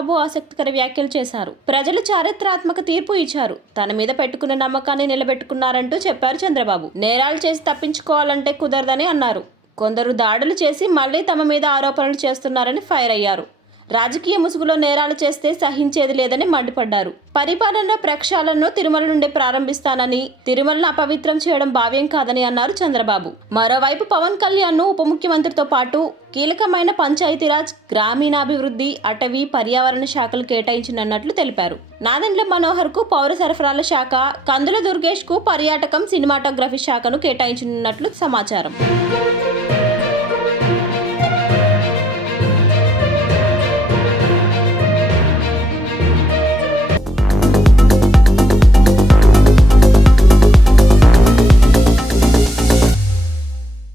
చంద్రబాబు ఆసక్తికర వ్యాఖ్యలు చేశారు. ప్రజలు చారిత్రాత్మక తీర్పు ఇచ్చారు, తన మీద పెట్టుకున్న నమ్మకాన్ని నిలబెట్టుకున్నారంటూ చెప్పారు చంద్రబాబు. నేరాలు చేసి తప్పించుకోవాలంటే కుదరదని అన్నారు. కొందరు దాడులు చేసి మళ్లీ తమ మీద ఆరోపణలు చేస్తున్నారని ఫైర్ అయ్యారు. రాజకీయ ముసుగులో నేరాలు చేస్తే సహించేది లేదని మండిపడ్డారు. పరిపాలన ప్రక్షాళనను తిరుమల నుండి ప్రారంభిస్తానని, తిరుమలను అపవిత్రం చేయడం భావ్యం కాదని అన్నారు చంద్రబాబు. మరోవైపు పవన్ కళ్యాణ్ ను ఉప ముఖ్యమంత్రితో పాటు కీలకమైన పంచాయతీరాజ్, గ్రామీణాభివృద్ధి, అటవీ, పర్యావరణ శాఖలు కేటాయించినట్లు తెలిపారు. నాదెండ్ల మనోహర్ కు పౌర సరఫరాల శాఖ, కందుల దుర్గేష్ కు పర్యాటకం, సినిమాటోగ్రఫీ శాఖను కేటాయించినట్లు సమాచారం.